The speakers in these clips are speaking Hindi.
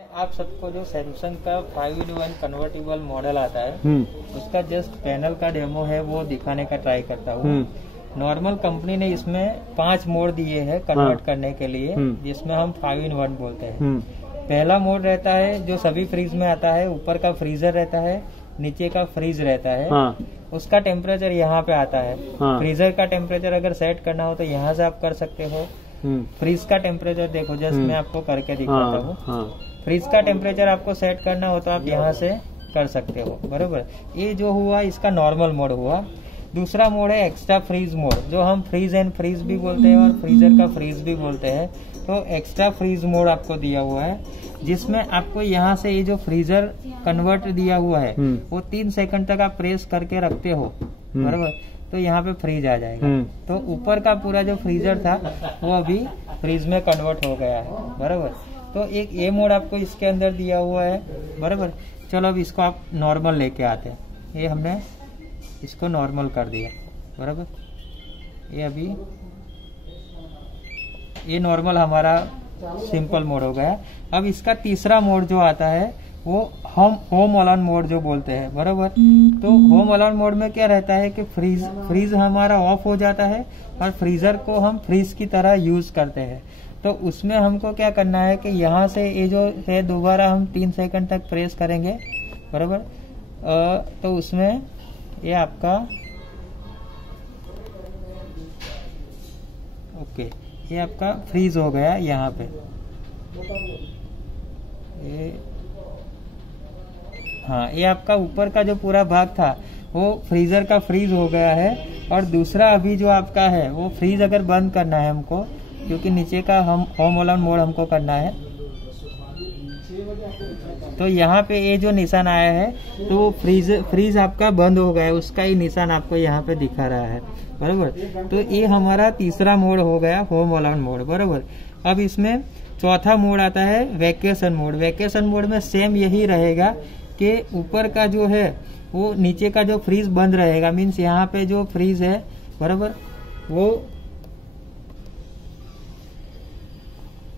आप सबको जो सैमसंग का 5-in-1 कन्वर्टेबल मॉडल आता है उसका जस्ट पैनल का डेमो है वो दिखाने का ट्राई करता हूँ। नॉर्मल कंपनी ने इसमें 5 मोड दिए हैं कन्वर्ट करने के लिए, जिसमें हम 5-in-1 बोलते हैं। पहला मोड रहता है जो सभी फ्रीज में आता है, ऊपर का फ्रीजर रहता है, नीचे का फ्रीज रहता है। उसका टेम्परेचर यहाँ पे आता है। फ्रीजर का टेम्परेचर अगर सेट करना हो तो यहाँ से आप कर सकते हो। फ्रीज का टेम्परेचर देखो, जस्ट मैं आपको करके दिखाता हूँ। फ्रीज का टेम्परेचर आपको सेट करना हो तो आप यहाँ से कर सकते हो, बरोबर। ये जो हुआ इसका नॉर्मल मोड हुआ। दूसरा मोड है एक्स्ट्रा फ्रीज मोड, जो हम फ्रीज एंड फ्रीज भी बोलते हैं और फ्रीजर का फ्रीज भी बोलते हैं। तो एक्स्ट्रा फ्रीज मोड आपको दिया हुआ है, जिसमें आपको यहाँ से ये जो फ्रीजर कन्वर्ट दिया हुआ है वो 3 सेकंड तक आप प्रेस करके रखते हो, बरोबर, तो यहाँ पे फ्रीज आ जाएगा। तो ऊपर का पूरा जो फ्रीजर था वो अभी फ्रीज में कन्वर्ट हो गया है, बरोबर। तो एक ये मोड आपको इसके अंदर दिया हुआ है, बराबर। चलो अब इसको आप नॉर्मल लेके आते हैं। ये हमने इसको नॉर्मल कर दिया, बराबर। ये अभी ये नॉर्मल हमारा सिंपल मोड हो गया। अब इसका तीसरा मोड जो आता है वो होम अलाउन मोड जो बोलते हैं, बराबर। तो होम अलाउन मोड में क्या रहता है कि फ्रीज हमारा ऑफ हो जाता है और फ्रीजर को हम फ्रीज की तरह यूज करते हैं। तो उसमें हमको क्या करना है कि यहाँ से ये जो है दोबारा हम 3 सेकंड तक प्रेस करेंगे, बराबर। तो उसमें ये आपका ओके, ये आपका फ्रीज हो गया यहाँ पे। ये आपका ऊपर का जो पूरा भाग था वो फ्रीजर का फ्रीज हो गया है। और दूसरा अभी जो आपका है वो फ्रीज अगर बंद करना है हमको, क्योंकि नीचे का हम होम अलाउन मोड हमको करना है, तो यहाँ पे ये जो निशान आया है तो फ्रीज आपका बंद हो गया है, उसका ही निशान आपको यहाँ पे दिखा रहा है, बराबर। तो ये हमारा तीसरा मोड हो गया होम अलाउन मोड, बराबर। अब इसमें चौथा मोड आता है वैकेशन मोड। वैकेशन मोड में सेम यही रहेगा कि ऊपर का जो है वो नीचे का जो फ्रीज बंद रहेगा, मीन्स यहाँ पे जो फ्रीज है, बराबर, वो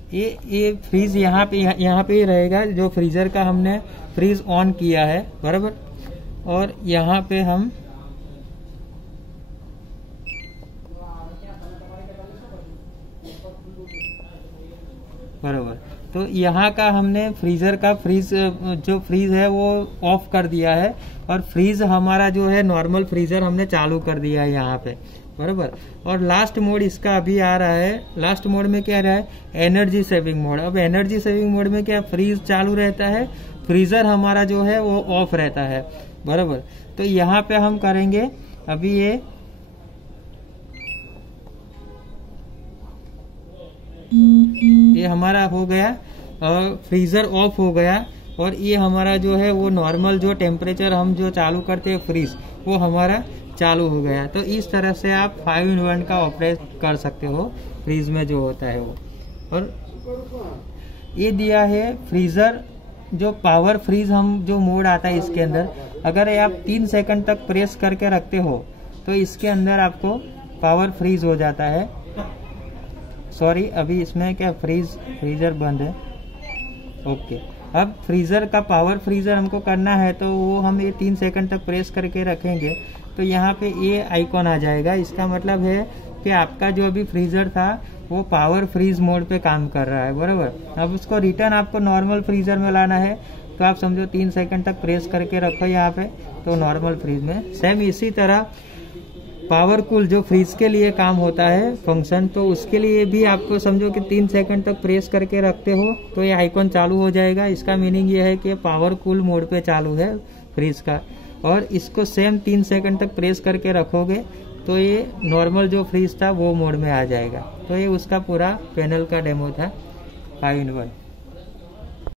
ये फ्रीज यहाँ पे ही रहेगा जो फ्रीजर का हमने फ्रीज ऑन किया है, बराबर। और यहाँ पे हम बराबर, तो यहाँ का हमने फ्रीजर का जो फ्रीज है वो ऑफ कर दिया है और फ्रीज हमारा जो है नॉर्मल फ्रीजर हमने चालू कर दिया है यहाँ पे, बराबर। और लास्ट मोड इसका अभी आ रहा है। लास्ट मोड में क्या रहा है, एनर्जी सेविंग मोड। अब एनर्जी सेविंग मोड में क्या, फ्रीज चालू रहता है, फ्रीजर हमारा जो है वो ऑफ रहता है, बराबर। तो यहाँ पे हम करेंगे अभी ये हमारा हो गया और फ्रीजर ऑफ हो गया। और ये हमारा जो है वो नॉर्मल जो टेम्परेचर हम जो चालू करते हैं फ्रीज, वो हमारा चालू हो गया। तो इस तरह से आप 5-in-1 का ऑपरेट कर सकते हो फ्रीज में जो होता है वो। और ये दिया है फ्रीजर जो पावर फ्रीज, हम जो मोड आता है इसके अंदर, अगर आप 3 सेकंड तक प्रेस करके रखते हो तो इसके अंदर आपको पावर फ्रीज हो जाता है। सॉरी, अभी इसमें क्या फ्रीजर बंद है, ओके। अब फ्रीजर का पावर फ्रीजर हमको करना है तो वो हम ये 3 सेकंड तक प्रेस करके रखेंगे तो यहाँ पे ये आइकॉन आ जाएगा। इसका मतलब है कि आपका जो अभी फ्रीजर था वो पावर फ्रीज मोड पे काम कर रहा है, बराबर। अब उसको रिटर्न आपको नॉर्मल फ्रीजर में लाना है तो आप समझो 3 सेकंड तक प्रेस करके रखो यहाँ पे, तो नॉर्मल फ्रीज में। सेम इसी तरह पावर कूल जो फ्रीज के लिए काम होता है फंक्शन, तो उसके लिए भी आपको समझो कि 3 सेकंड तक प्रेस करके रखते हो तो ये आइकॉन चालू हो जाएगा। इसका मीनिंग ये है कि पावर कूल मोड पे चालू है फ्रीज का। और इसको सेम 3 सेकंड तक प्रेस करके रखोगे तो ये नॉर्मल जो फ्रीज था वो मोड में आ जाएगा। तो ये उसका पूरा पैनल का डेमो था 5-in-1।